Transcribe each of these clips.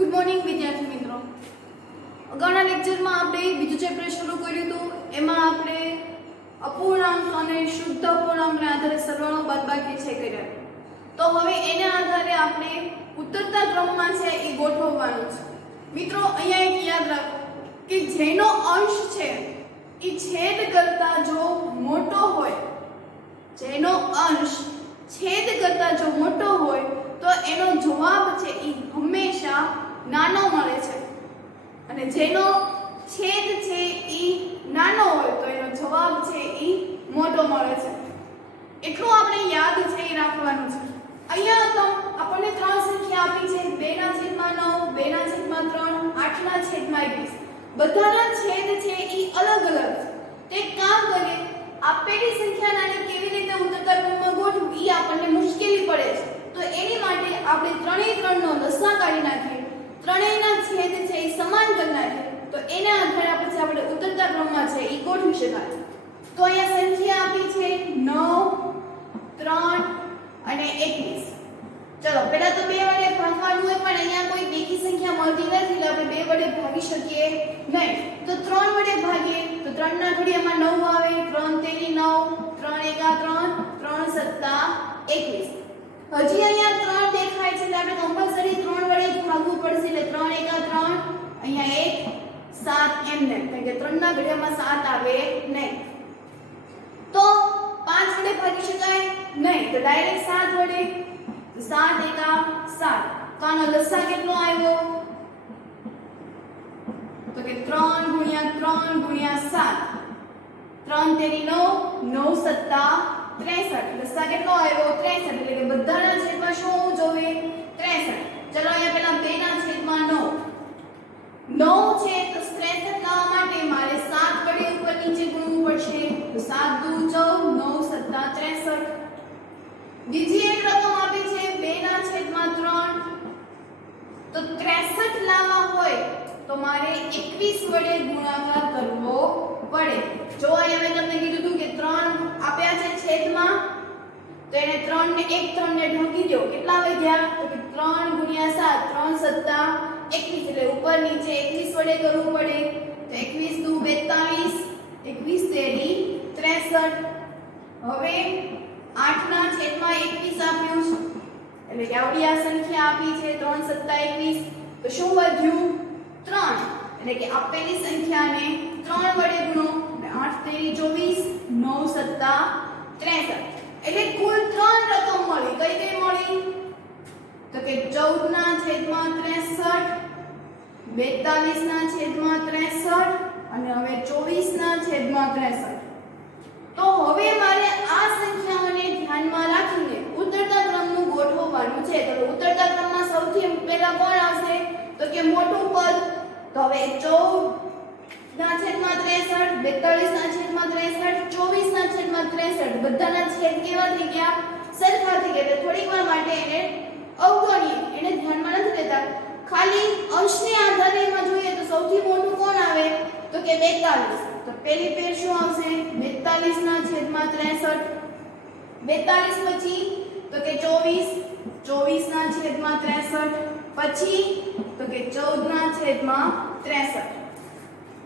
Good morning વિદ્યાર્થી મિત્રો. અગાઉના લેક્ચરમાં આપણે બીજું ચેપ્ટર શરૂ કર્યું હતું. એમાં આપણે અપૂર્ણાંક અને શુદ્ધ અપૂર્ણાંકના આધારે સરવાળો બાદબાકી છે કર્યા. તો હવે એના આધારે આપણે ઉતરતા ક્રમમાં છે એ ગોઠવવાનું છે. મિત્રો અહીંયા એક યાદ રાખો કે જેનો અંશ છે એ છેદ કરતા જો મોટો હોય, જેનો અંશ છેદ કરતા જો મોટો હોય તો એનો જવાબ છે એ હંમેશા નાનો મળે છે, અને જેનો છેદ છે એ નાનો હોય તો એનો જવાબ છે એ મોટો મળે છે. એટલું આપણે યાદ છે એ રાખવાનું છે. અહીંયા તો આપણને ત્રણ સંખ્યા આપી છે: 2/9, 2/3, 8/21. બધાના છેદ છે એ અલગ અલગ છે. તો એક કામ કરીએ, આપેલી સંખ્યા નાની કેવી રીતે ઉતરતા ક્રમમાં ગોઠવવી એ આપણને મુશ્કેલી પડે છે. તો એની માટે આપણે ત્રણેય નો લસા કાઢી નાખીએ, ત્રણેયના છેદ છે એ સમાન કરી નાખીએ, તો એના આધારે પછી આપણે ઉતરતા ક્રમમાં છે એ ગોઠવી શકાય. તો અહીંયા સંખ્યા આપી છે 9, 3 અને 21. ચલો પહેલા તો 2 વડે ભાગવાનું હોય, પણ અહીંયા કોઈ બેકી સંખ્યા મળતી નથી એટલે આપણે 2 વડે ભાગી શકીએ નહીં. તો 3 વડે ભાગીએ તો 3 ના ઘડિયામાં 9 આવે, 3 તેરી 9, 3 એકા 3, 3 સત્તા 21. હજી અહીંયા 3 દેખાય છે એટલે આપણે કમ્પલસરી 3 વડે ભાગવું પડશે. એટલે 3 એકા 3, અહીંયા 1 7 એમ ને, કારણ કે 3 ના ઘડિયામાં 7 આવે નહીં. તો 5 વડે ભાગી શકાય નહીં, તો ડાયરેક્ટ 7 વડે. 7 એકા 7, તો આનો લસા કેટલો આવ્યો? તો કે 3 ગુણ્યા 3 ગુણ્યા 7, 3 તેરી 9, 9 સત્તા 63. લસા કેટલો આવ્યો? 63. એટલે કે બધાના છેદમાં શું હોવું જોઈએ? 63. ચલો અહીંયા પહેલા 2 ના છેદમાં 9 છે, તો 63 લાવવા માટે મારે 7 વડે ઉપર નીચે ગુણવું પડશે. તો 7 દુ 14, 9 સત્તા 63. બીજી એક રકમ આપી છે 2 ના છેદમાં 3, તો 63 લાવવા હોય તો મારે 21 વડે ગુણાકાર કરવો પડે. જો અહીંયા મેં તમને કીધું હતું કે 3 આપ્યા છે છેદમાં, તો એને 3 ને 3 ને ઢોકી દો. કેટલા વધ્યા? તો કે 3 ગુણ્યા 7, 3 સત્તા 21. એટલે ઉપર નીચે 21 વડે કરવું પડે. તો 21 દુ 42, 21 તેરી 63. હવે 8 ના છેદમાં 21 આપ્યું છે, એટલે કે આવડી આ સંખ્યા આપી છે 3 સત્તા 21. તો શું વધ્યું? 3. એટલે કે આપેલી સંખ્યાને 3 વડે ગુણો. 8 તેરી 24, 9 સત્તા 63. એટલે કુલ 3 રકમ મળી. કઈ કઈ મળી? તો કે 14 ના છેદમાં 63, 42 ના છેદમાં 63 અને હવે 24 ના છેદમાં 63. તો હવે મારે આ સંખ્યાઓને ધ્યાનમાં રાખીને ઉતરતા ક્રમનું ગોઠવવાનું છે. તો ઉતરતા ક્રમમાં સૌથી પહેલા કોણ આવશે? તો કે મોટું પદ. તો હવે 14 ના છેદમાં 63, 42 ના છેદમાં 63, 24 ના છેદમાં 63 બધાના છેદ કેવા થઈ ગયા? સરખા થઈ ગયા. એટલે થોડીક વાર માટે એને અવગણીએ, એને ધ્યાનમાં નથી લેતા. ખાલી અંશને આધારે એમાં જોઈએ તો સૌથી મોટું કોણ આવે? તો કે 42. તો પહેલી પેર શું આવશે? 42 ના છેદમાં 63. 42 પછી તો કે 24, 24 ના છેદમાં 63. પછી તો કે 14 ના છેદમાં 63.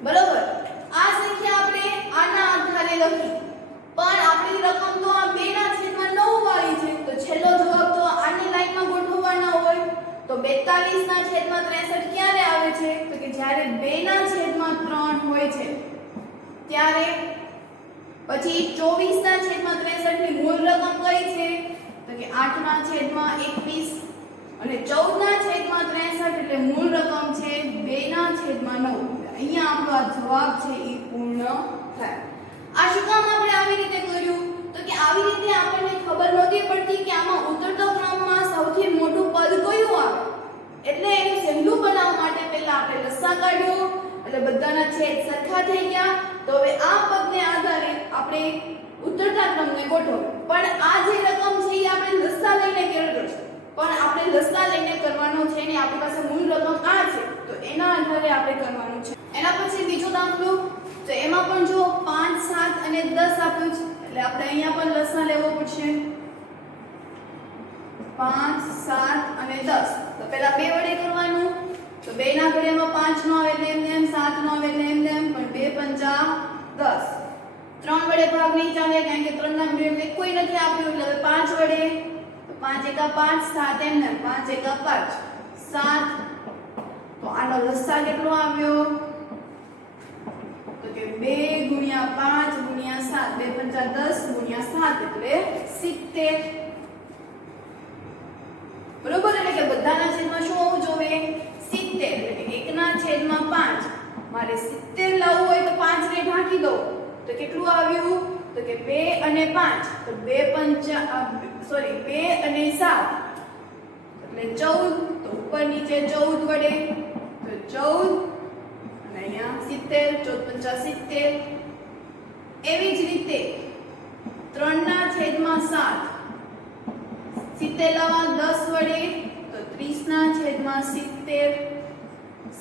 બરોબર. આ સંખ્યા આપણે આના આધારે લખી, પણ આપણી રકમ તો આ 2 ના છેદમાં 9 વાળી છે. તો છેલ્લો જવાબ તો આની લાઈનમાં ગોઠવવાનો હોય. તો 42 ના છેદમાં 63 ક્યારે આવે છે? તો કે જ્યારે 2 ના છેદમાં 3 હોય છે ત્યારે. પછી 24 ના છેદમાં 63 ની મૂળ રકમ કઈ છે? તો કે 8 ના છેદમાં 21 અને 14 ના છેદમાં 63 એટલે મૂળ રકમ છે 2 ના છેદમાં 9. અહીંયા આપણો આ જવાબ છે એ પૂર્ણ થાય. આ શું કામ આપણે આવી રીતે કર્યું? તો કે આવી રીતે આપણને ખબર નહોતી પડતી કે આમાં ઉતરતા ક્રમમાં સૌથી મોટું પદ કયું આવે. એટલે એનું સહેલું બનાવવા માટે પહેલા આપણે લસા કાઢ્યો, એટલે બધાના છેદ સરખા થઈ ગયા. તો હવે આ પદને આધારે આપણે ઉતરતા ક્રમને ગોઠવો. પણ આ જે રકમ છે એ આપણે લસા લઈને કરશું, પણ આપણે લસા લઈને કરવાનો છે ને આપણી પાસે મૂળ રકમ આ છે, તો એના આધારે આપણે કરવાનું છે. એના પછી બીજો દાખલો, તો એમાં પણ જો 5, 7 અને 10 આપ્યું છે, એટલે આપણે અહીંયા પણ લસા લેવો પડશે. 5, 7 અને 10. તો પહેલા 2 વડે કરવાનું. તો 2 ના ઘડિયામાં 5 નો આવે એટલે એમ 7 નો આવે એટલે એમ પણ 2 પંચા 10. 3 વડે ભાગ નહીં ચાલે કારણ કે 3 ના ઘડિયામાં કોઈ નથી આપ્યું એટલે 5 વડે તો 5 એકા 5 7 એમ 5 એકા 5 7. તો આનો લસા કેટલો આવ્યો તો કે 2 ગુણ્યા 5 ગુણ્યા 7 2 પંચા 10 ગુણ્યા 7 એટલે 70. બરોબર એટલે કે બધાના છેદમાં શું હોવું જોઈએ 70 એટલે કે 1 ના છેદમાં 5 મારે 70 લાવવું હોય તો 5 ને ઢાંકી દો તો કેટલું આવ્યું તો કે 2 અને 5 તો 2 અને 7 એટલે 14 તો ઉપર નીચે 14 વડે તો 14 અને અહીંયા 70 14 પંચા 70. એવી જ રીતે 3 ના છેદમાં 7 70 લાવવા 10 વડે તો 30 ના છેદમાં 70.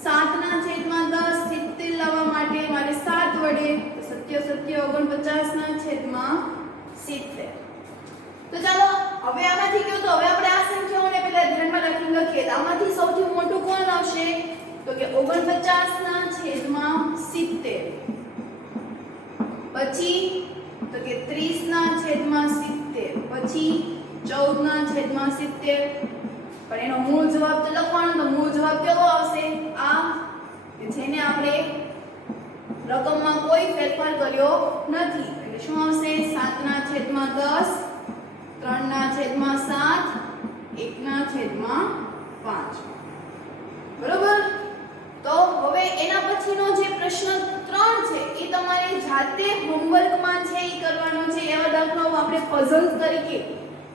7 ના છેદમાં 10 70 લાવવા માટે મારે 7 વડે તો 7 7 49 ના છેદમાં 70. તો ચાલો હવે આમાંથી કયો તો હવે આપણે આ સંખ્યાઓને પહેલા ધ્યાનમાં રાખીને લખીએ. આમાંથી સૌથી મોટું કોણ આવશે તો કે 49 ના છેદમાં 70. પછી તો કે 30 ના છેદમાં 70. પછી 14 ના છેદમાં 70. પણ એનો મૂળ જવાબ તો લખવાનો તો મૂળ જવાબ કેવો આવશે આ કે જેને આપણે રકમમાં કોઈ ફેરફાર કર્યો નથી એટલે શું આવશે 7 ના છેદમાં 10 3 ના છેદમાં 7 1 ના છેદમાં 5. બરોબર. તો હવે એના પછીનો જે પ્રશ્ન 3 છે એ તમારે જાતે હોમવર્કમાં છે એ કરવાનો છે. એવા દાખલાઓ આપણે પઝલ તરીકે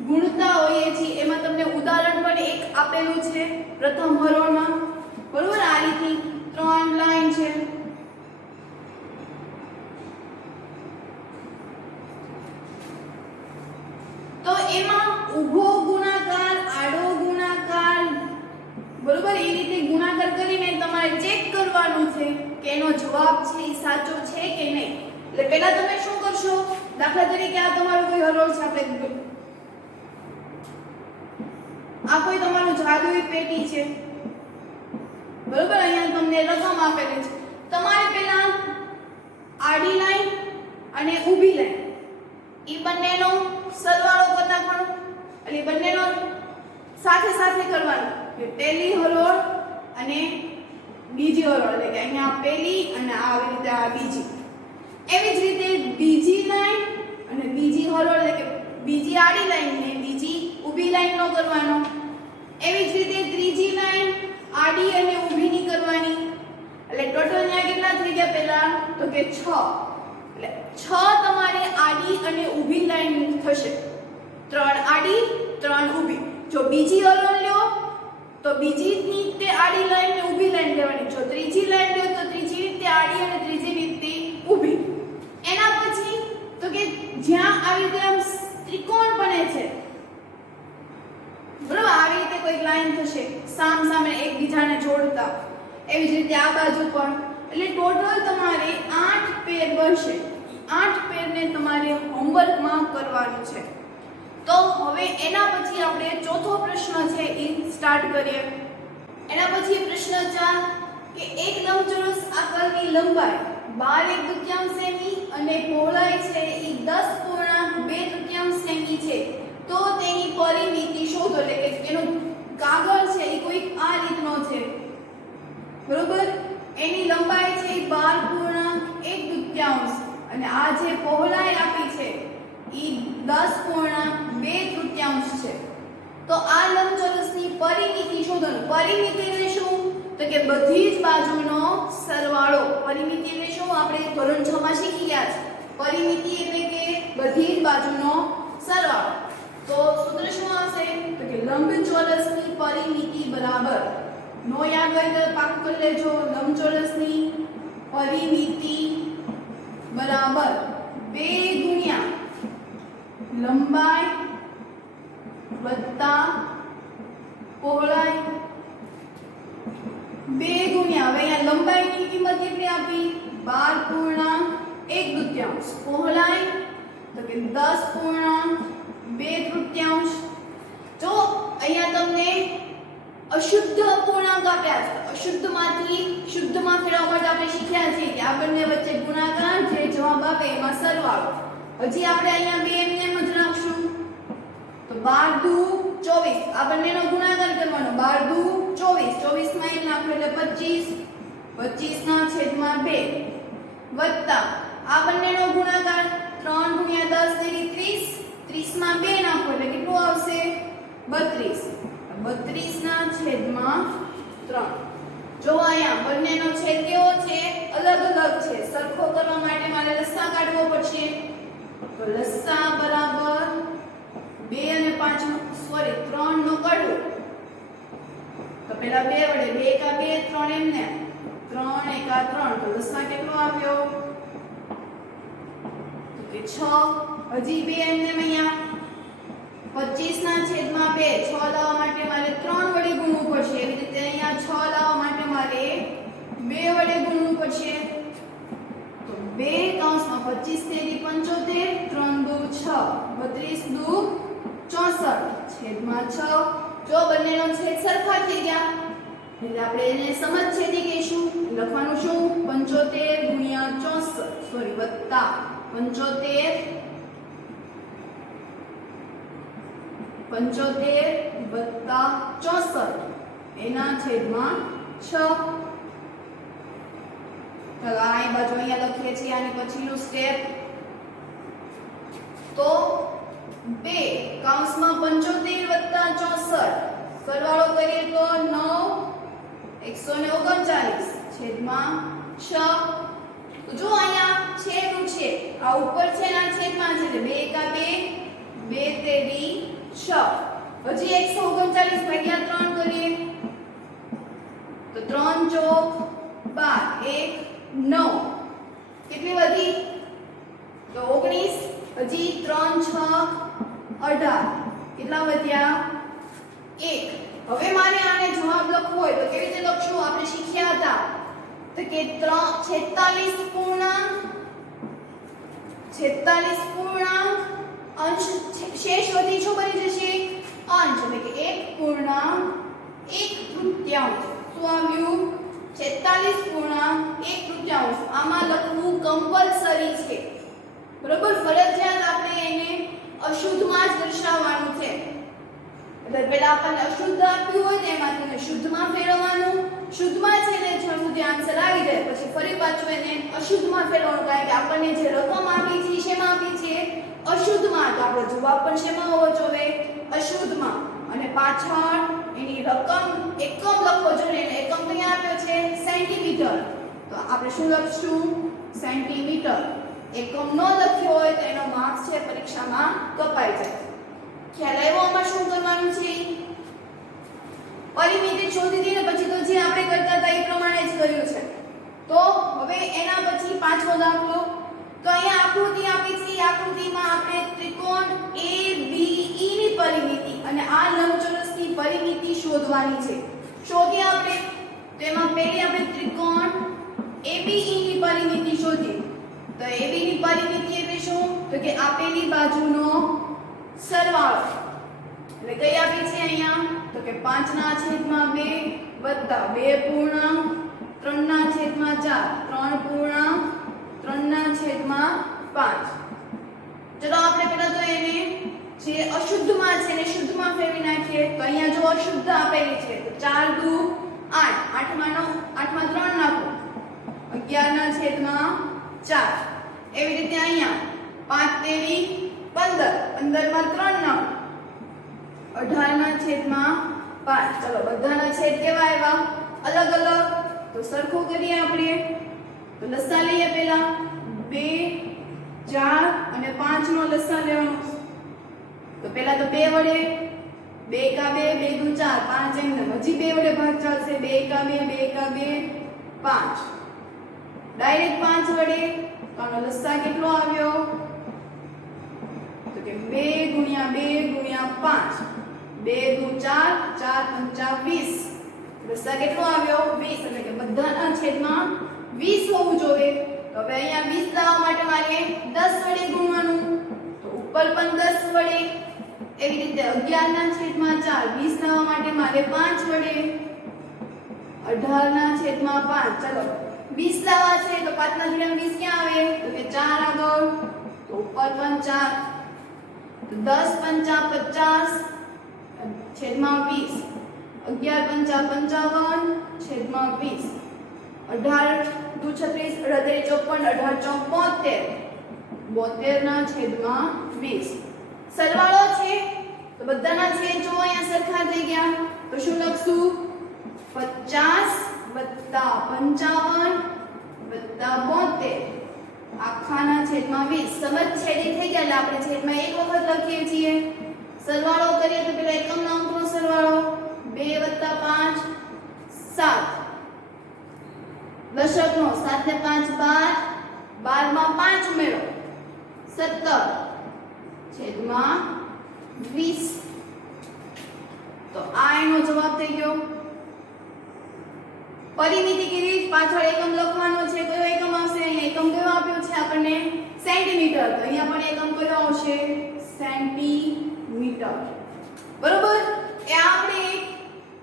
ગુણતા હોઈએ છીએ. એમાં તમને ઉદાહરણ પણ એક આપેલું છે પ્રથમ હરોળમાં. બરોબર આ રીતની 3 લાઈન છે. તો એમાં ઊભો ગુણાકાર આડો ગુણાકાર બરોબર એ રીતે ગુણાકાર કરીને તમારે ચેક કરવાનું છે કે એનો જવાબ છે એ સાચો છે કે નહીં. એટલે પહેલા તમે શું કરશો દાખલા તરીકે આ તમારું કોઈ હરોળ છે આપણે આ કોઈ તમારું જાદુઈ પેટી છે બરોબર. અહીંયા તમને રકમ આપેલી છે. તમારે પહેલા આડી લાઈન અને ઊભી લાઈન ઈ બંનેનો સરવાળો કરી નાખવાનો એટલે બંનેનો સાથે સાથે કરવાનો. પહેલી હરોળ અને બીજી હરોળ એટલે કે અહીંયા પહેલી અને આવી રીતે આ બીજી. એવી જ રીતે બીજી લાઈન અને બીજી હરોળ એટલે કે બીજી આડી લાઈન ને બીજી ઊભી લાઈન નો કરવાનો. એવી જ રીતે ત્રીજી લાઈન આડી અને ઊભી ની કરવાની. એટલે ટોટલ અહીંયા કેટલા થઈ ગયા પહેલા તો કે 6. એટલે 6 તમારે આડી અને ઊભી લાઈન થશે. 3 આડી 3 ઊભી. જો બીજી હરોળ લ્યો તો બીજી રીતે આડી લાઈન ને ઊભી લાઈન લેવાની. જો ત્રીજી લાઈન લ્યો તો ત્રીજી રીતે આડી અને ત્રીજી રીતે ઊભી. એના પછી તો કે જ્યાં આવી રીતે આમ ત્રિકોણ બને છે બરાબર આવી રીતે કોઈ લાઈન થશે સામ સામે એકબીજાને જોડતા. એવી જ રીતે આ બાજુ પણ. એટલે ટોટલ તમારે 8 પેર બનશે. 8 પેરને તમારે હોમવર્કમાં કરવાનું છે. તો હવે એના પછી આપણે ચોથો પ્રશ્ન છે એ સ્ટાર્ટ કરીએ. એના પછી પ્રશ્ન 4 કે એક લંબચોરસ આકારની લંબાઈ 12 સેમી અને પહોળાઈ છે એ 10.2 સેમી છે. તો તેની પરિમિતિ શોધો. એટલે કે એનો કાગળ છે એ કોઈ આ રીતનો છે બરોબર. એની લંબાઈ છે એ 12.1 અને આ જે પહોળાઈ આપી છે એ 10.2 છે. તો આ લંબચોરસની પરિમિતિ શોધો. પરિમિતિ એટલે શું તો કે બધી જ બાજુનો સરવાળો. પરિમિતિ એટલે શું આપણે ધોરણ 6 માં શીખી ગયા છે. પરિમિતિ એટલે કે બધી જ બાજુનો સરવાળો. તો સૂત્ર શું આવશે તો કે લંબચોરસની પરિમિતિ બરાબર નો યાદ હોય તો પાકું કરી લેજો. લંબચોરસની પરિમિતિ બરાબર 2 ગુણ્યા લંબાઈ વત્તા પહોળાઈ. 2 ગુણ્યા હવે અહીંયા લંબાઈની કિંમત કેટલી આપી 12.1. પહોળાઈ તો કે 10.2. જો અહીંયા તમને અશુદ્ધ અપૂર્ણાંક આપ્યા આવ્યો? અશુદ્ધમાંથી શુદ્ધમાં ફેરવવા માટે આપણે શીખ્યા છીએ કે આ બંને વચ્ચે ગુણાકાર, જે જવાબ આવે એમાં સરવાળો. હજી આપણે અહીંયા બે એમને એમ જ રાખશું. તો 12 દુ 24, આ બંનેનો ગુણાકાર કરવાનો. 12 દુ 24, 24 માં એમ નાખો એટલે 25, 25 ના છેદમાં 2 વત્તા આ બંનેનો ગુણાકાર 3 ગુણ્યા 10 તેરી 30, 30 માં 2 નાખો એટલે કેટલું આવશે? 32, 32 ના છેદમાં 3. જો અહીંયા બંનેનો છેદ કેવો છે? અલગ અલગ છે. સરખો કરવા માટે મારે લસા કાઢવો પડશે. તો લસા બરાબર 2 અને 5 સોરી 3 નો કડવો. તો પેલા 2 વડે 2 એકા 2, 3 એમને 3 એકા 3. તો લસા કેટલો આવ્યો? તો કે 6. હજી 2 એમને અહીંયા 25 ના છેદમાં 2. 6 લાવવા માટે મારે 3 વડે ગુણવું પડશે. એવી રીતે અહીંયા 6 લાવવા માટે મારે 2 વડે ગુણવું પડશે. તો 2 કૌંસમાં 25 તેરી 75, 3 દુ 6, 32 દુ 64 છેદમાં 6. જો બંનેનો છેદ સરખા થઈ ગયા એટલે આપણે એને સમછેદી કહીશું. લખવાનું શું? 75 ગુણ્યા 64 સોરી વત્તા 75 વત્તા 64 એના છેદમાં 6. ચાલો આ બાજુ અહીંયા લખીએ છીએ આની પછીનું સ્ટેપ. તો 2 કૌંસમાં 75 વત્તા 64 સરવાળો કરીએ તો 139 છેદમાં 6. તો જો અહીંયા છેદનું છે, આ ઉપર છે ને આ છેદમાં છે એટલે 2 એકા 2, 2 તેરી 6. હજી 139 ભાગ્યા 3 કરીએ તો 3 ચોક 12, 1 9. કેટલી વધી? તો 19. હજી 3 છક 18. કેટલા વધ્યા? 1. હવે મારે આને જવાબ લખવો હોય તો કેવી રીતે લખશું? આપણે શીખ્યા હતા તો કે 46 પૂર્ણાંક અંશ શેષ વધી શું બની જશે? અંશ એટલે કે 1 પૂર્ણાંક 1 તૃતીયાંશ. શું આવ્યું? 46 પૂર્ણાંક 1 તૃતીયાંશ. આમાં લખવું કમ્પલસરી છે. બરોબર? ફરજિયાત આપણે એને અશુદ્ધમાં જ દર્શાવવાનું છે. એટલે પહેલા આપણને અશુદ્ધ આપ્યું હોય ને એમાંથી એને શુદ્ધમાં ફેરવવાનું. શુદ્ધમાં છે ને જ્યાં સુધી આન્સર આવી જાય પછી ફરી પાછું એને અશુદ્ધમાં ફેરવવાનું. કારણ કે આપણને જે રકમ આપી છે શેમાં આપી છે? અશુદ્ધમાં. તો આપણો જવાબ પણ શેમાં હોવો જોઈએ? અશુદ્ધમાં. અને પાછળ એની રકમ એકમ લખવો જોઈએ. એને એકમ ક્યાં આપ્યો છે? સેન્ટીમીટર. તો આપણે શું લખશું? સેન્ટીમીટર. એકમ ન લખ્યો હોય તો એનો માર્ક્સ છે પરીક્ષામાં કપાઈ જાય. ખ્યાલ આવ્યો આમાં શું કરવાનું છે? પરિમિતિ શોધી દીને પછી તો જે આપણે કરતા હતા એ પ્રમાણે જ કર્યું છે. તો હવે એના પછી પાંચમો દાખલો. તો અહીંયા આકૃતિ આપી છે. આકૃતિમાં આપણે ત્રિકોણ ABE ની પરિમિતિ અને આ લંબચોરસની પરિમિતિ શોધવાની છે. શોધીએ આપણે. તો એમાં પહેલી આપણે ત્રિકોણ ABE ની પરિમિતિ શોધીએ. તો AB ની પરિમિતિ એટલે શું? તો કે આપેલી બાજુનો સરવાળો. એટલે કઈ આપી છે અહીંયા? તો કે 5 ના છેદમાં 2 વત્તા 2 પૂર્ણાંક 3 ના છેદમાં 4, 3 પૂર્ણાંક 3 ના છેદમાં 5. ચલો આપણે પહેલા તો એને જે અશુદ્ધમાં છે એને શુદ્ધમાં ફેરવી નાખીએ. તો અહીંયા જો અશુદ્ધ આપેલી છે તો 4 દુ 8, 8 માં 3 નાખો 11 ના છેદમાં 4. એવી રીતે અહીંયા 5 તેરી 15, 15 માં 3 નાખો 18 ના છેદમાં 5. ચલો બધાના છેદ કેવા આવ્યા? અલગ અલગ. તો સરખું કરીએ આપણે. તો લસા લઈએ પહેલા 2, 4 અને 5 નો લસા લેવાનો. તો પહેલા તો 2 વડે 2 એકા 2, 2 દુ 4, 5 એમ હજી 2 વડે ભાગ ચાલશે. 2 એકા 2, 2 એકા 2, 5. ડાયરેક્ટ 5 વડે તો આનો લસા કેટલો આવ્યો? તો કે 2 ગુણ્યા 2 ગુણ્યા 5. 2 દુ 4, 4 પંચા 20. લસા કેટલો આવ્યો? 20. એટલે કે બધાના છેદમાં 20 હોવું જોઈએ. તો હવે અહીંયા 20 લાવવા માટે મારે 10 વડે ગુણવાનું. તો ઉપર પણ 10 વડે. એવી રીતે 11 ના છેદમાં 4, 20 લાવવા માટે મારે 5 વડે. 18/5 ચલો 20 લાવવા છે તો 5 ના છેદમાં 20 ક્યાં આવે તો કે 4 આગળ તો ઉપર પણ 4 તો 10 પંચા 50 છેદમાં 20 11 પંચા 55 છેદમાં 20 18 દુ 36 18 54 18 ચોક 72 72 ના છેદમાં 20 સરવાળો છે તો બધાના છેદ જો અહીંયા સરખા થઈ ગયા તો શું લખશું 50 વત્તા 55 વત્તા 72 આખાના છેદમાં 20 સમજ છેદી થઈ ગયા એટલે આપણે છેદમાં એક વખત લખીએ છીએ સરવાળો કરીએ તો પેલા એકમના અંકનો સરવાળો 2 વત્તા 5 7 દશકનો 7 ને 5 12 12 માં 5 ઉમેરો 17 છેદમાં 20 તો આ એનો જવાબ થઈ ગયો પરિમિતિ કીધી પાછળ એકમ લખવાનો છે કયો એકમ આવશે અહીંયા એકમ કયો આપ્યો છે આપણને સેન્ટીમીટર તો અહીંયા પણ એકમ કયો આવશે સેન્ટીમીટર બરોબર એ આપણે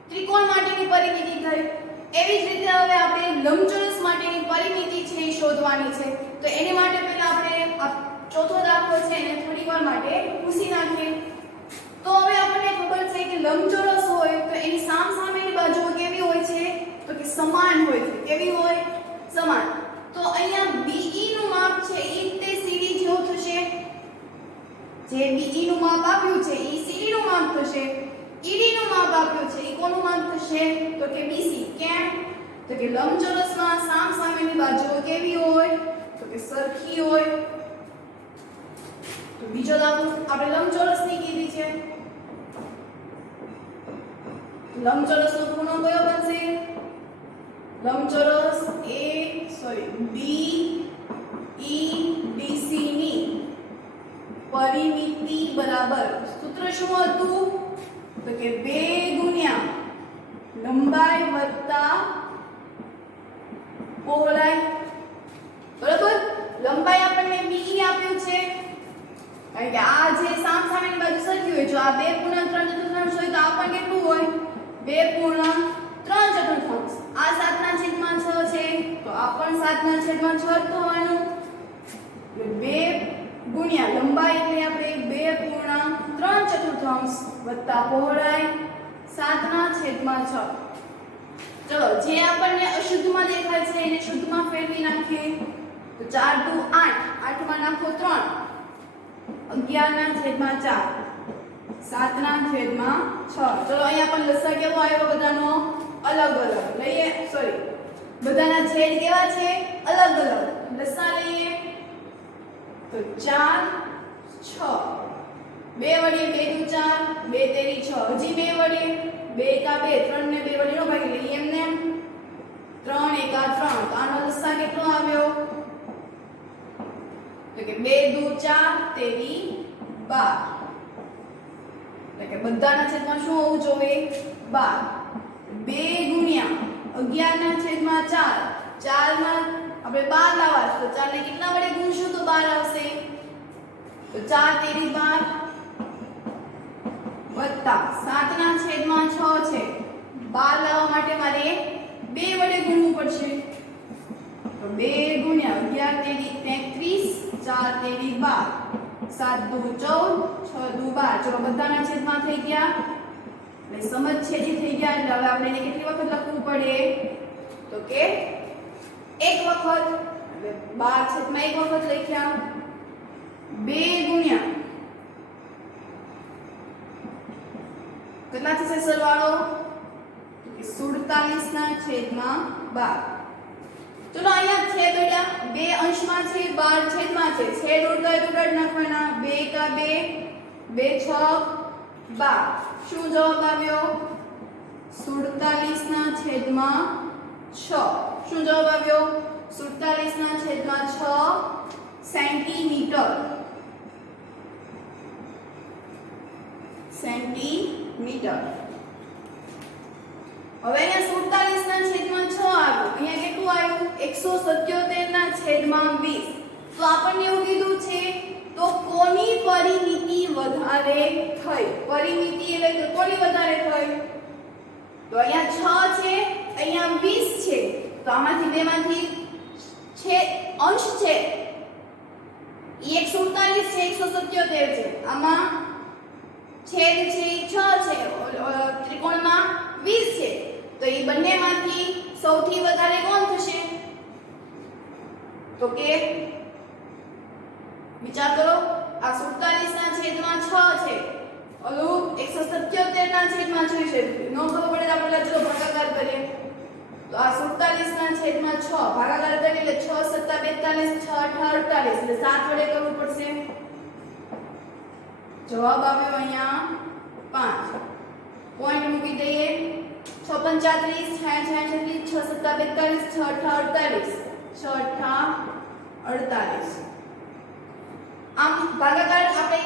ત્રિકોણ માટેની પરિમિતિ થઈ એવી જ રીતે હવે આપણે લંબચોરસ માટેની પરિમિતિ છે એ શોધવાની છે તો એની માટે પહેલા આપણે આ ચોથો દાખલો છે એને થોડી વાર માટે પૂછી નાખીએ તો હવે આપણને ખબર છે કે લંબચોરસ હોય તો એની સામસામેની બાજુઓ કેવી હોય છે તો કે સમાન હોય છે કેવી હોય સમાન તો અહીંયા BE નું માપ છે એ તે CD જેવું થશે જે BE નું માપ આપ્યું છે એ CD નું માપ થશે ED નું માપ આપ્યું છે એ કોનું માપ થશે તો કે BC કેમ તો કે લંબચોરસમાં સામસામેની બાજુઓ કેવી હોય તો કે સરખી હોય તો બીજો દાખલો આપણે લંબચોરસની કીધી છે લંબચોરસનો ખૂણો કયો બનશે લંબચોરસ BEDC ની પરિમિતિ બરાબર સૂત્ર શું હતું તો કે 2 ગુણ્યા લંબાઈ વત્તા પહોળાઈ બરાબર લંબાઈ આપણને BE આપ્યું છે કારણ કે આ જે સામસામેની બાજુ સરખી હોય જો આ 2.3 હોય તો આ પણ કેટલું હોય 2.3 આ 7/6 છે તો આ પણ 7/6 થવાનું 2 ગુણ્યા લંબાઈ એટલે આપણે 2.3 વત્તા પહોળાઈ 7/6 ચલો જે આપણને અશુદ્ધમાં દેખાય છે એને શુદ્ધમાં ફેરવી નાખીએ તો 4 દુ 8 8 માં નાખો 3 11/4 7/6 ચલો અહીંયા પણ લસા કેવો આવ્યો બધાનો અલગ અલગ લઈએ સોરી બધાના છેદ કેવા છે અલગ અલગ લસા લઈએ તો 4 6 2 વડે 2 દુ 4 2 તેરી 6 હજી 2 વડે 2 કા 2 3 ને 2 વડે નો ભાગી લઈએ એમને 3 એકા 3 તો આનો લસા કેટલો આવ્યો તો કે 2 દુ 4 તેરી 12 એટલે કે બધાના છેદમાં શું હોવું જોઈએ 12 2 ગુણ્યા 11/4 4 માં આપણે 12 લાવવા તો 4 ને કેટલા વડે ગુણશું તો 12 આવશે તો 4 તેરી 12 વત્તા 7/6 છે 12 લાવવા માટે મારે 2 વડે ગુણવું પડશે તો 2 ગુણ્યા 11 તેરી 33 4 તેરી 12 7 દુ 14 6 દુ 12 ચલો બધાના છેદમાં થઈ ગયા એટલે સમજ છેદી થઈ ગયા એટલે હવે આપણે એને કેટલી વખત લખવું પડે તો કે એક વખત એટલે 12 છેદમાં એક વખત લખ્યા 2 ગુણ્યા કેટલા થશે સરવાળો 47/12 ચલો અહીંયા છે બેટા 2 અંશમાં છે 12 છેદમાં છે છેદ ઉડતા ઉડાડ નાખવાના 2 કા 2 2 6 12 શું જવાબ આવ્યો 47/6 શું જવાબ આવ્યો 47/6 સેન્ટીમીટર સેન્ટીમીટર હવે અહીંયા 47/6 આવ્યું અહીંયા કેટલું આવ્યું 177/20 તો આપણને એવું કીધું છે તો કોની પરિમિતિ વધારે થઈ પરિમિતિ એટલે કે કોની વધારે થઈ તો અહીંયા 6 છે અહીંયા 20 આમાંથી બેમાંથી છે અંશ છે ઈ 147 છે 177 છે આમાં છેદ છે ઈ 6 છે ત્રિકોણમાં 20 છે તો ઈ બંનેમાંથી સૌથી વધારે કોણ થશે તો કે વિચાર કરો આ 47 ના છેદમાં 6 છે ઓલું 177 ના છેદમાં 6 છે નો ખબર પડે તો આપણે ચલો ભાગાકાર કરીએ તો આ 47 ના છેદમાં 6 ભાગાકાર કરીએ એટલે 6 7 42 6 8 48 એટલે 7 વડે કરવું પડશે જવાબ આવ્યો અહીંયા 5 પોઈન્ટ મૂકી દઈએ 6 35 66 6 7 42 6 8 48 6 8 48 આમ ભાગાકાર આપણે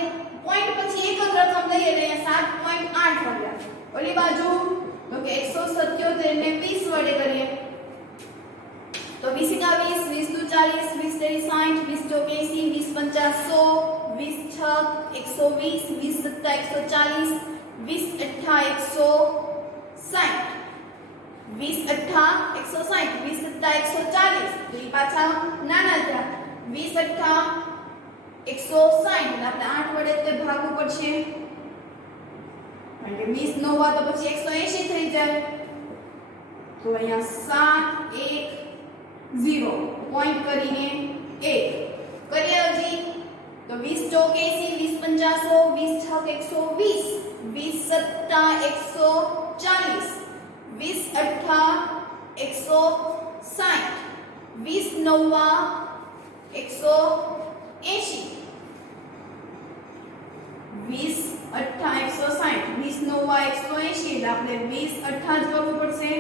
પોઈન્ટ પછી એક જ રકમ લઈએ એટલે અહીંયા 7.8 મળ્યા ઓલી બાજુ તો કે 177 ને 20 વડે કરીએ તો 20 કા 20 20 દુ 40 20 તેરી 60 20 ચોકે 80 20 50 100 20 6 120 20 7 140 20 8 160 20 8 160 20 7 140 તો ઈ પાછા નાના થયા 20 8 160 એટલે આપણે 8 વડે તે ભાગવું પડશે કારણ કે 20 નો હોય તો પછી 180 થઈ જાય તો અહીંયા 7 1 0 પોઈન્ટ કરીને 1 કરીએ હજી તો 20 ચોક 80 20 50 100 20 6 120 20 7 140 20 8 160 20 9 180 20 8 160 20 9 180 એટલે આપણે 20 8 જ કરવું પડશે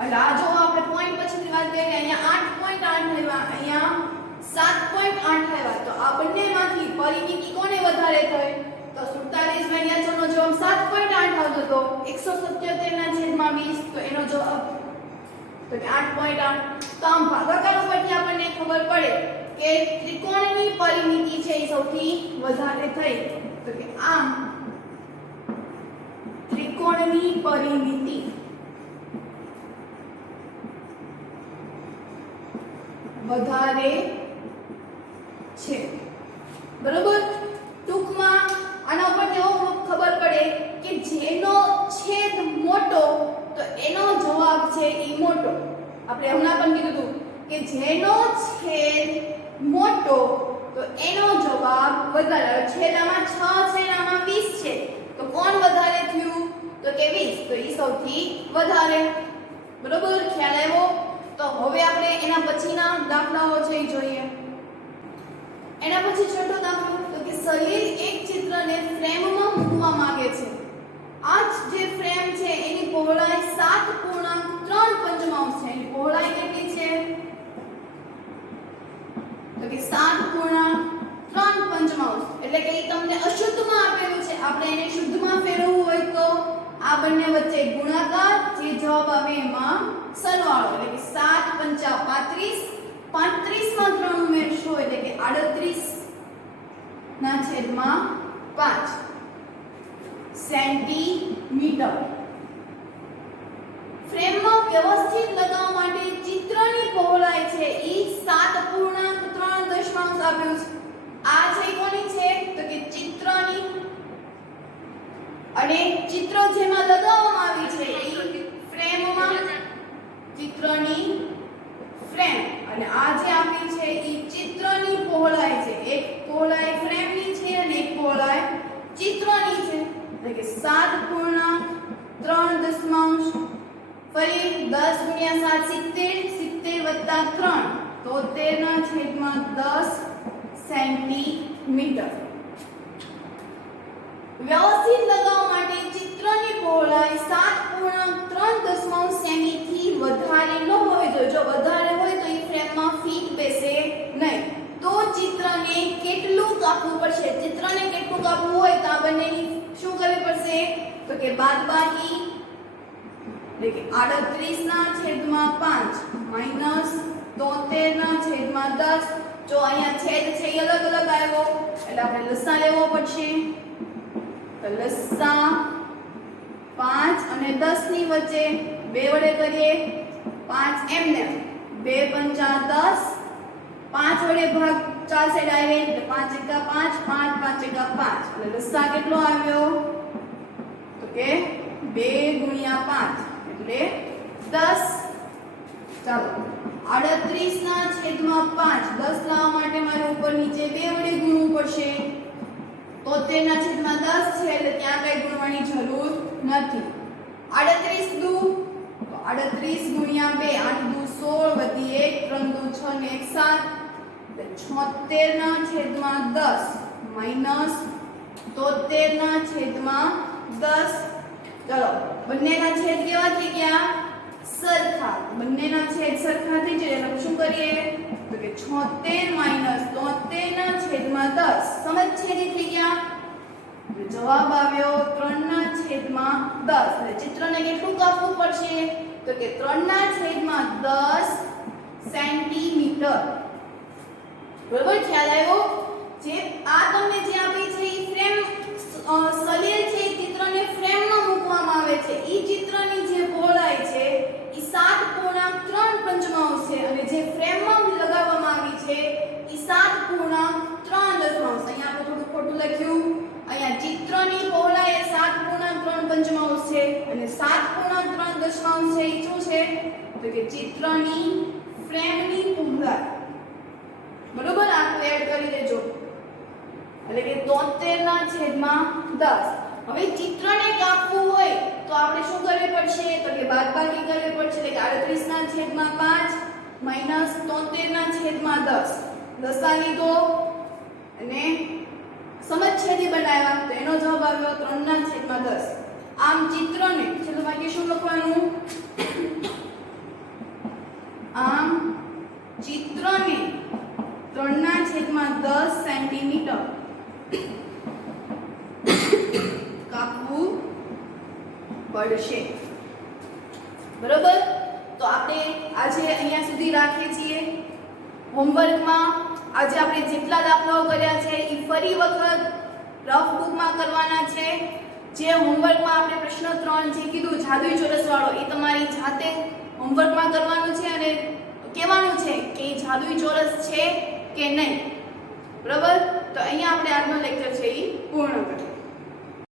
એટલે આ જો આપણે પોઈન્ટ પછીની વાત કરીએ અહીંયા 8.8 આવ્યા અહીંયા 7.8 આવ્યા તો આ બંનેમાંથી પરિમિતિ કોને વધારે થઈ તો 47 માં અહીંયા નો જવાબ 7.8 આવતો તો 177 ના છેદમાં 20 તો એનો જવાબ તો કે 8.8 તો આમ ભાગાકાર ઉપરથી આપણને ખબર પડે કે ત્રિકોણની પરિમિતિ છે એ સૌથી વધારે થઈ તો કે આમ ત્રિકોણની પરિમિતિ વધારે છે બરોબર ટૂંકમાં આના ઉપરથી એવો ખબર પડે કે જેનો છેદ મોટો તો એનો જવાબ છે ઈ મોટો આપણે હમણાં પણ કીધું હતું કે જેનો છેદ મોટો તો એનો જવાબ વધારે છેદામાં 6 છે અને આમાં 20 છે તો કોણ વધારે થયું તો કે 20 તો ઈ સૌથી વધારે બરોબર ખ્યાલ આવ્યો તો હવે આપણે એના પછીના દાખલાઓ છે એ જોઈએ એના પછી છઠ્ઠો દાખલો તો કે સલીલ એક ચિત્રને ફ્રેમમાં મૂકવા માંગે છે આ જે ફ્રેમ છે એની પહોળાઈ 7.3 છે એની પહોળાઈ કેટલી છે તો કે 7.3 એટલે કે તમને અશુદ્ધમાં આપેલું છે આપણે એને શુદ્ધમાં ફેરવવું હોય તો આ બંને વચ્ચે ગુણાકાર જે જવાબ આવે એમાં સરવાળો એટલે કે 7 5 35 35 માં 3 ઉમેરશો એટલે કે 38 ના છેદમાં 5 સેન્ટીમીટર ફ્રેમમાં વ્યવસ્થિત લગાવવા માટે ચિત્રની પહોળાઈ છે ઈ 7.3 દશમાંશ આપ્યું છે આ છે કોની છે તો કે ચિત્રની અને ચિત્ર જેમાં લગાવવામાં આવી છે ઈ ફ્રેમમાં ચિત્રની ફ્રેમ અને આ જે આપી છે ઈ ચિત્રની પહોળાઈ છે એક પહોળાઈ ફ્રેમની છે અને એક પહોળાઈ ચિત્રની છે એટલે કે 7.3 દશમાંશ ફરી 10 ગુણ્યા 7 70 70 3 73 ના છેદમાં 10 સેન્ટીમીટર વ્યવસ્થિત લગાવવા માટે ચિત્રની પહોળાઈ 7.3 દશમાંશ સેમી થી વધારે ન હોવી જોઈએ જો વધારે હોય તો એ ફ્રેમમાં ફિટ બેસે નહીં તો ચિત્રને કેટલું કાપવું પડશે ચિત્રને કેટલું કાપવું હોય તો આ બંનેની શું કરવી પડશે તો કે બાદબાકી એટલે કે 38 ના છેદમાં 5 માઈનસ 73 ના છેદમાં 10 જો અહીંયા છેદ છે એ અલગ અલગ આવ્યો એટલે આપણે લસા લેવો પડશે તો લસા 5 અને અને 10 ની વચ્ચે 2 વડે કરીએ 5 એમને 2 પંચા 10 5 વડે ભાગ ચાલશે ડાયરેક્ટ 5 એકા 5 5 5 એકા 5 એટલે લસા કેટલો આવ્યો તો કે 2 ગુણ્યા 5 એટલે 10. ચાલો 38 ના છેદમાં 5 10 લાવવા માટે મારે ઉપર નીચે 2 વડે ગુણવું પડશે. 73 ના છેદમાં 10 છે એટલે ત્યાં કઈ ગુણવાની જરૂર નથી. 38 દુ તો 38 ગુણ્યા 2 8 દુ 16 વધી 1 3 દુ 6 ને 1 7 76 ના છેદમાં 10 માઈનસ 73 ના છેદમાં 10. ચલો બંનેના છેદ કેવા થઈ ગયા સરખા. બંનેના છેદ સરખા થઈ જાય એટલે શું કરીએ તો કે 76 માઈનસ 73 ના છેદમાં 10 સમજ છેદી થઈ ગયા. જવાબ આવ્યો 3 ના છેદમાં 10. એટલે ચિત્રને કેટલું કાપવું પડશે તો કે 3 ના છેદમાં 10 સેન્ટીમીટર. બરોબર ખ્યાલ આવ્યો. જે આ તમને જે આપી છે ઈ ફ્રેમ સલિયર છે ચિત્રને ફ્રેમમાં મૂકવામાં આવે છે. ઈ ચિત્રની જે પહોળાઈ છે ઈ 7.3 છે અને જે ફ્રેમમાં લગાવવામાં આવી છે ઈ 7.3 દશમાંશ. અહીંયા આપણે થોડું ખોટું લખ્યું. અહીંયા ચિત્રની પહોળાઈ એ 7.3 છે અને 7.3 દશમાંશ છે ઈ શું છે તો કે ચિત્રની ફ્રેમની પહોળાઈ. બરોબર આટલું એડ કરી દેજો એટલે કે 73 ના છેદમાં 10. હવે ચિત્રને કાપવું હોય તો આપણે શું કરવું પડશે તો કે બાદબાકી કરવી પડશે એટલે કે 38 ના છેદમાં 5 માઈનસ 73 ના છેદમાં 10 લસા લીધો અને સમછેદી બનાવ્યા તો એનો જવાબ આવ્યો 3 ના છેદમાં 10. આમ ચિત્રને ચલો બાકી શું લખવાનું આમ ચિત્રને 3 ના છેદમાં 10 સેન્ટીમીટર કાપવું પડશે. બરોબર તો આપણે આજે અહીંયા સુધી રાખીએ છીએ. હોમવર્કમાં આજે આપણે જેટલા દાખલાઓ કર્યા છે એ ફરી વખત રફ બુકમાં કરવાના છે. જે હોમવર્કમાં આપણે પ્રશ્ન 3 જે કીધું જાદુઈ ચોરસ વાળો એ તમારી જાતે હોમવર્કમાં કરવાનું છે અને કહેવાનું છે કે એ જાદુઈ ચોરસ છે કે નહીં. બરોબર તો અહીંયા આપણે આજનો લેક્ચર છે એ પૂર્ણ કરીએ.